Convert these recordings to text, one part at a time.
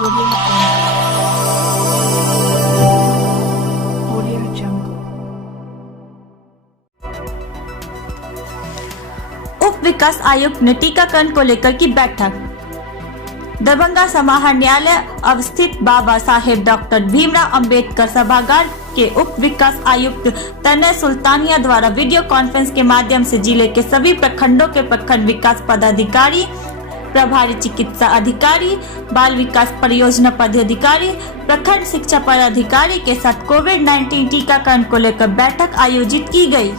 उप विकास आयुक्त ने टीकाकरण को लेकर की बैठक। दरभंगा समाहरण न्यायालय अवस्थित बाबा साहेब डॉक्टर भीमराव अंबेडकर सभागार के उप विकास आयुक्त तनय सुल्तानिया द्वारा वीडियो कॉन्फ्रेंस के माध्यम से जिले के सभी प्रखंडों के प्रखंड विकास पदाधिकारी, प्रभारी चिकित्सा अधिकारी, बाल विकास परियोजना पदाधिकारी, प्रखंड शिक्षा पदाधिकारी के साथ कोविड-19 टीकाकरण को लेकर बैठक आयोजित की गई।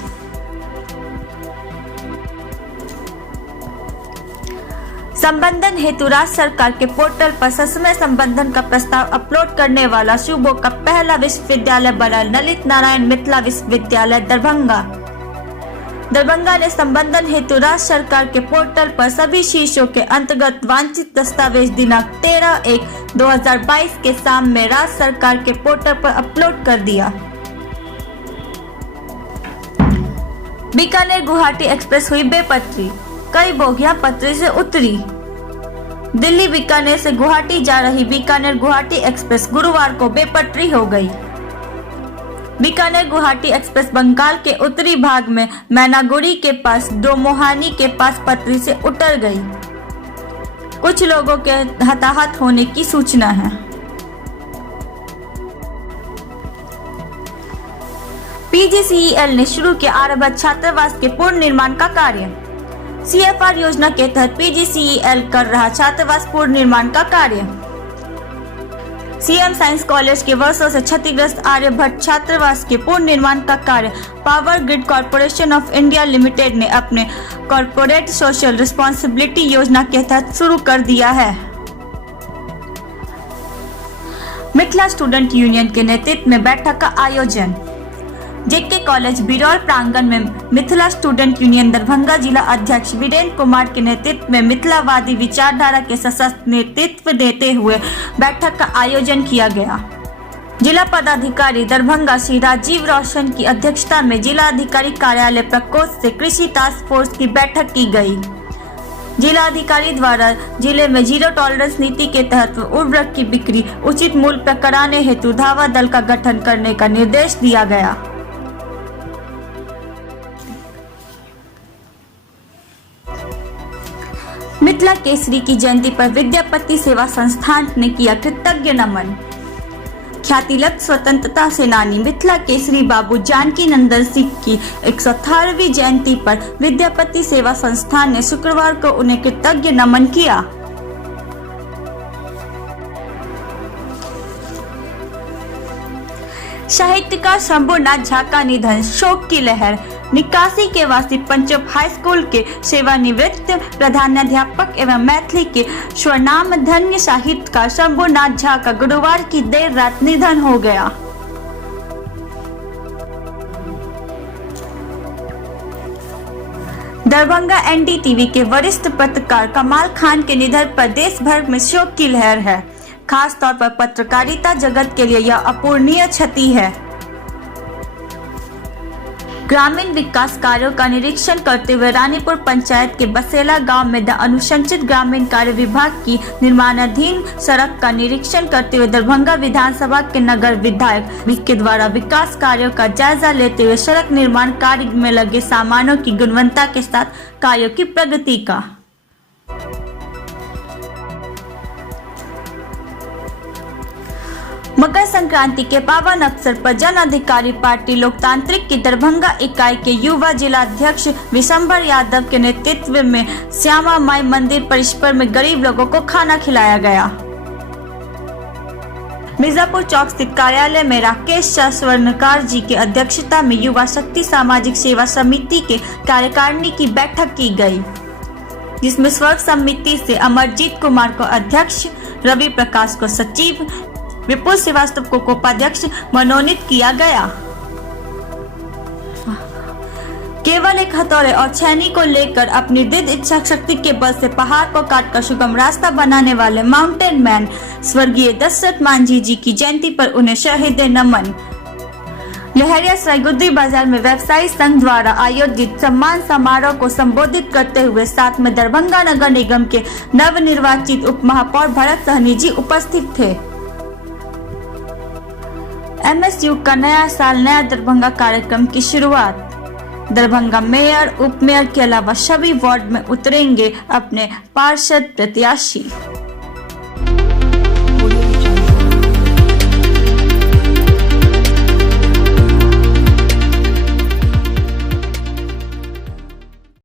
संबंधन हेतु राज्य सरकार के पोर्टल पर ससमय संबंधन का प्रस्ताव अपलोड करने वाला सूबों का पहला विश्वविद्यालय बना ललित नारायण मिथिला विश्वविद्यालय दरभंगा ने संबंधन हेतु राज्य सरकार के पोर्टल पर सभी शीर्षों के अंतर्गत वांछित दस्तावेज दिनांक 13/1/2022 के शाम में राज्य सरकार के पोर्टल पर अपलोड कर दिया। बीकानेर गुवाहाटी एक्सप्रेस हुई बेपटरी, कई बोगियां पटरी से उतरी। दिल्ली बीकानेर से गुवाहाटी जा रही बीकानेर गुवाहाटी एक्सप्रेस गुरुवार को बेपटरी हो गई। बीकानेर गुवाहाटी एक्सप्रेस बंगाल के उत्तरी भाग में मैनागुड़ी के पास डोमोहानी के पास पटरी से उतर गई। कुछ लोगों के हताहत होने की सूचना है। पीजीसीईएल ने शुरू किया आरंभ छात्रावास के पूर्ण निर्माण का कार्य। CFR योजना के तहत पीजीसीईएल कर रहा छात्रावास पूर्ण निर्माण का कार्य। सीएम साइंस कॉलेज के वर्षों से क्षतिग्रस्त आर्यभट्ट छात्रावास के पूर्ण निर्माण का कार्य power grid corporation of India limited ने अपने कॉर्पोरेट सोशल रिस्पॉन्सिबिलिटी योजना के तहत शुरू कर दिया है। मिथिला स्टूडेंट यूनियन के नेतृत्व में बैठक का आयोजन। जेके कॉलेज बिरौल प्रांगण में मिथिला स्टूडेंट यूनियन दरभंगा जिला अध्यक्ष वीरेंद्र कुमार के नेतृत्व में मिथिलावादी विचारधारा के सशक्त नेतृत्व देते हुए बैठक का आयोजन किया गया। जिला पदाधिकारी दरभंगा श्री राजीव रोशन की अध्यक्षता में जिला अधिकारी कार्यालय प्रकोष्ठ से कृषि टास्क फोर्स की बैठक की गई। जिला अधिकारी द्वारा जिले में जीरो टॉलरेंस नीति के तहत उर्वरक की बिक्री उचित मूल्य पर कराने हेतु धावा दल का गठन करने का निर्देश दिया गया। मिथिला केसरी की जयंती पर विद्यापति सेवा संस्थान ने किया कृतज्ञ नमन। ख्यातिलब्ध स्वतंत्रता सेनानी मिथिला केसरी बाबू जानकी नंदन सिंह की 118वीं जयंती पर विद्यापति सेवा संस्थान ने शुक्रवार को उन्हें कृतज्ञ नमन किया। साहित्यकार शंभुनाथ झा का निधन, शोक की लहर। निकासी के वासी पंचोप हाई स्कूल के सेवानिवृत्त प्रधानाध्यापक एवं मैथिली के स्वनामधन्य साहित्यकार शंभुनाथ झा का गुरुवार की देर रात निधन हो गया। दरभंगा एनडीटीवी के वरिष्ठ पत्रकार कमाल खान के निधन पर देश भर में शोक की लहर है। खास तौर पर पत्रकारिता जगत के लिए यह अपूरणीय क्षति है। ग्रामीण विकास कार्यों का निरीक्षण करते हुए रानीपुर पंचायत के बसेला गांव में अनुशंसित ग्रामीण कार्य विभाग की निर्माणाधीन सड़क का निरीक्षण करते हुए दरभंगा विधानसभा के नगर विधायक के द्वारा विकास कार्यों का जायजा लेते हुए सड़क निर्माण कार्य में लगे सामानों की गुणवत्ता के साथ कार्यों की प्रगति का मकर संक्रांति के पावन अवसर पर जन अधिकारी पार्टी लोकतांत्रिक की दरभंगा इकाई के युवा जिला अध्यक्ष विशंभर यादव के नेतृत्व में श्यामा माई मंदिर परिसर में गरीब लोगों को खाना खिलाया गया। मिर्जापुर चौक स्थित कार्यालय में राकेश स्वर्णकार जी की अध्यक्षता में युवा शक्ति सामाजिक सेवा समिति के कार्यकारिणी की बैठक की गई, जिसमें स्वर्ग समिति से अमरजीत कुमार को अध्यक्ष, रवि प्रकाश को सचिव, विपुल श्रीवास्तव को उपाध्यक्ष मनोनीत किया गया। केवल एक हथौड़े और छैनी को लेकर अपनी दृढ़ इच्छा शक्ति के बल से पहाड़ को काटकर सुगम रास्ता बनाने वाले माउंटेन मैन स्वर्गीय दशरथ मांझी जी की जयंती पर उन्हें श्रद्धेय नमन। लहरिया सरायगुद्दी बाजार में व्यवसायी संघ द्वारा आयोजित सम्मान समारोह को संबोधित करते हुए साथ में दरभंगा नगर निगम के नवनिर्वाचित उप महापौर भरत सहनी जी उपस्थित थे। MSU का नया साल नया दरभंगा कार्यक्रम की शुरुआत। दरभंगा मेयर, उप मेयर के अलावा सभी वार्ड में उतरेंगे अपने पार्षद प्रत्याशी।